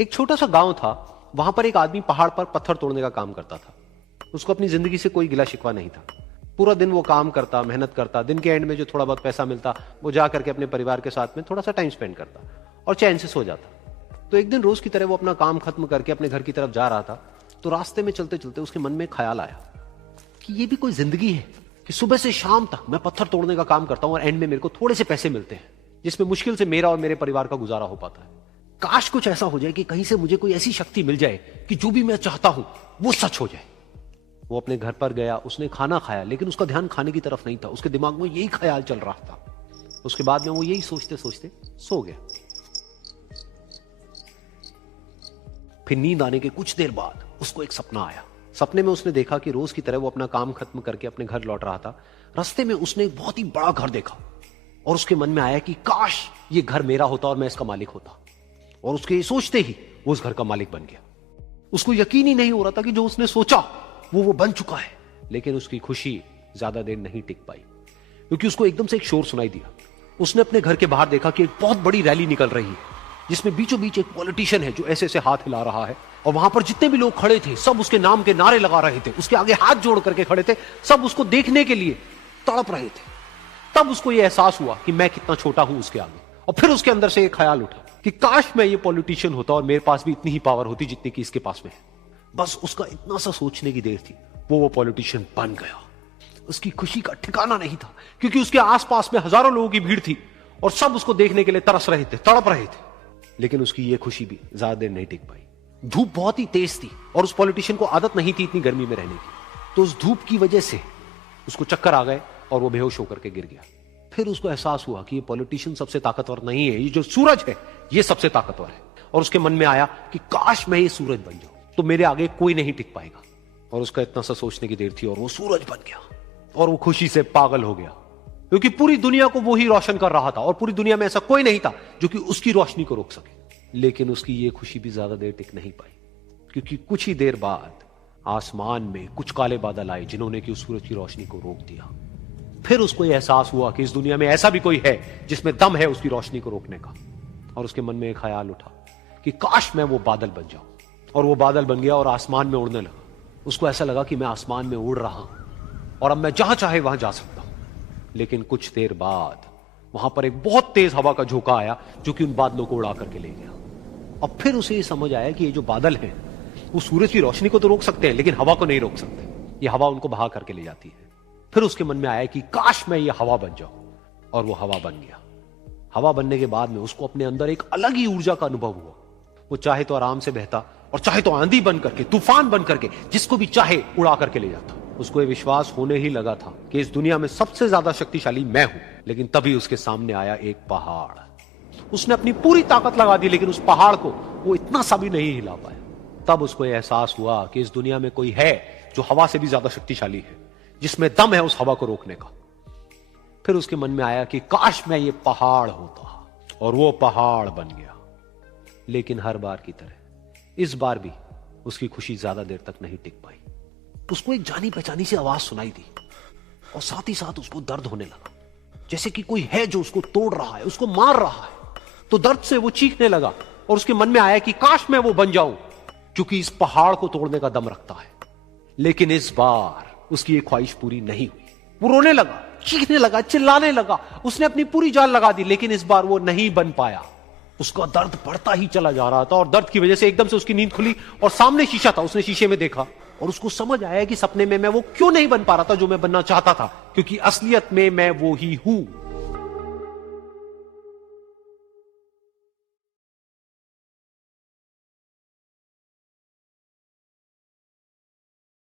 एक छोटा सा गांव था, वहां पर एक आदमी पहाड़ पर पत्थर तोड़ने का काम करता था। उसको अपनी जिंदगी से कोई गिला शिकवा नहीं था। पूरा दिन वो काम करता, मेहनत करता, दिन के एंड में जो थोड़ा बहुत पैसा मिलता वो जा करके अपने परिवार के साथ में थोड़ा सा टाइम स्पेंड करता और चैन से सो जाता। तो एक दिन रोज की तरह वो अपना काम खत्म करके अपने घर की तरफ जा रहा था, तो रास्ते में चलते चलते उसके मन में ख्याल आया कि ये भी कोई जिंदगी है कि सुबह से शाम तक मैं पत्थर तोड़ने का काम करता हूं और एंड में मेरे को थोड़े से पैसे मिलते हैं, जिसमें मुश्किल से मेरा और मेरे परिवार का गुजारा हो पाता है। काश कुछ ऐसा हो जाए कि कहीं से मुझे कोई ऐसी शक्ति मिल जाए कि जो भी मैं चाहता हूं वो सच हो जाए। वो अपने घर पर गया, उसने खाना खाया, लेकिन उसका ध्यान खाने की तरफ नहीं था। उसके दिमाग में यही ख्याल चल रहा था। उसके बाद में वो यही सोचते सोचते सो गया। फिर नींद आने के कुछ देर बाद उसको एक सपना आया। सपने में उसने देखा कि रोज की तरह वो अपना काम खत्म करके अपने घर लौट रहा था। रास्ते में उसने एक बहुत ही बड़ा घर देखा और उसके मन में आया कि काश ये घर मेरा होता और मैं इसका मालिक होता। और उसके ये सोचते ही वो उस घर का मालिक बन गया। उसको यकीन ही नहीं हो रहा था कि जो उसने सोचा वो बन चुका है। लेकिन उसकी खुशी ज्यादा देर नहीं टिक पाई, क्योंकि उसको एकदम से एक शोर सुनाई दिया। उसने अपने घर के बाहर देखा कि एक बहुत बड़ी रैली निकल रही है, जिसमें बीचों बीच एक पॉलिटिशियन है जो ऐसे ऐसे हाथ हिला रहा है। और वहां पर जितने भी लोग खड़े थे सब उसके नाम के नारे लगा रहे थे, उसके आगे हाथ जोड़ करके खड़े थे, सब उसको देखने के लिए तड़प रहे थे। तब उसको यह एहसास हुआ कि मैं कितना छोटा हूं उसके आगे। और फिर उसके अंदर से एक ख्याल उठा कि काश मैं ये पॉलिटिशियन होता और मेरे पास भी इतनी ही पावर होती जितनी कि इसके पास में है। बस उसका इतना सा सोचने की देर थी, वो पॉलिटिशियन बन गया। उसकी खुशी का ठिकाना नहीं था, क्योंकि उसके आसपास में हजारों लोगों की भीड़ थी और सब उसको देखने के लिए तरस रहे थे, तड़प रहे थे। लेकिन उसकी ये खुशी भी ज्यादा देर नहीं टिक पाई। धूप बहुत ही तेज थी और उस पॉलिटिशियन को आदत नहीं थी इतनी गर्मी में रहने की। तो उस धूप की वजह से उसको चक्कर आ गए और वो बेहोश होकर के गिर गया। फिर उसको एहसास हुआ कि ये पॉलिटिशियन सबसे ताकतवर नहीं है, ये जो सूरज है ये सबसे ताकतवर है। और उसके मन में आया कि काश मैं ये सूरज बन जाऊं तो मेरे आगे कोई नहीं टिक पाएगा। और उसका इतना सा सोचने की देर थी और वो सूरज बन गया। और वो खुशी से पागल हो गया, क्योंकि पूरी दुनिया को वो ही रोशन कर रहा था और पूरी दुनिया में ऐसा कोई नहीं था जो कि उसकी रोशनी को रोक सके। लेकिन उसकी ये खुशी भी ज्यादा देर टिक नहीं पाई, क्योंकि कुछ ही देर बाद आसमान में कुछ काले बादल आए जिन्होंने कि उस सूरज की रोशनी को रोक दिया। फिर उसको यह एहसास हुआ कि इस दुनिया में ऐसा भी कोई है जिसमें दम है उसकी रोशनी को रोकने का। और उसके मन में एक ख्याल उठा कि काश मैं वो बादल बन जाऊं। और वो बादल बन गया और आसमान में उड़ने लगा। उसको ऐसा लगा कि मैं आसमान में उड़ रहा हूं और अब मैं जहां चाहे वहां जा सकता हूं। लेकिन कुछ देर बाद वहां पर एक बहुत तेज हवा का झोंका आया जो कि उन बादलों को उड़ा करके ले गया। अब फिर उसे ये समझ आया कि ये जो बादल हैं वो सूरज की रोशनी को तो रोक सकते हैं, लेकिन हवा को नहीं रोक सकते। ये हवा उनको बहा करके ले जाती है। फिर उसके मन में आया कि काश मैं ये हवा बन जाऊं। और वो हवा बन गया। हवा बनने के बाद में उसको अपने अंदर एक अलग ही ऊर्जा का अनुभव हुआ। वो चाहे तो आराम से बहता और चाहे तो आंधी बन करके, तूफान बन करके, जिसको भी चाहे उड़ा करके ले जाता। उसको ये विश्वास होने ही लगा था कि इस दुनिया में सबसे ज्यादा शक्तिशाली मैं हूं। लेकिन तभी उसके सामने आया एक पहाड़। उसने अपनी पूरी ताकत लगा दी, लेकिन उस पहाड़ को वो इतना सा भी नहीं हिला पाया। तब उसको यह एहसास हुआ कि इस दुनिया में कोई है जो हवा से भी ज्यादा शक्तिशाली है, जिसमें दम है उस हवा को रोकने का। फिर उसके मन में आया कि काश मैं ये पहाड़ होता। और वो पहाड़ बन गया। लेकिन हर बार की तरह इस बार भी उसकी खुशी ज्यादा देर तक नहीं टिक पाई। उसको एक जानी पहचानी सी आवाज सुनाई दी और साथ ही साथ उसको दर्द होने लगा, जैसे कि कोई है जो उसको तोड़ रहा है, उसको मार रहा है। तो दर्द से वो चीखने लगा और उसके मन में आया कि काश मैं वो बन जाऊं क्योंकि इस पहाड़ को तोड़ने का दम रखता है। लेकिन इस बार उसकी एक ख्वाहिश पूरी नहीं हुई। वो रोने लगा, चीखने लगा, चिल्लाने लगा। उसने अपनी पूरी जान लगा दी, लेकिन इस बार वो नहीं बन पाया। उसका दर्द बढ़ता ही चला जा रहा था और दर्द की वजह से एकदम से उसकी नींद खुली और सामने शीशा था। उसने शीशे में देखा और उसको समझ आया कि सपने में मैं वो क्यों नहीं बन पा रहा था जो मैं बनना चाहता था, क्योंकि असलियत में मैं वो ही हूं।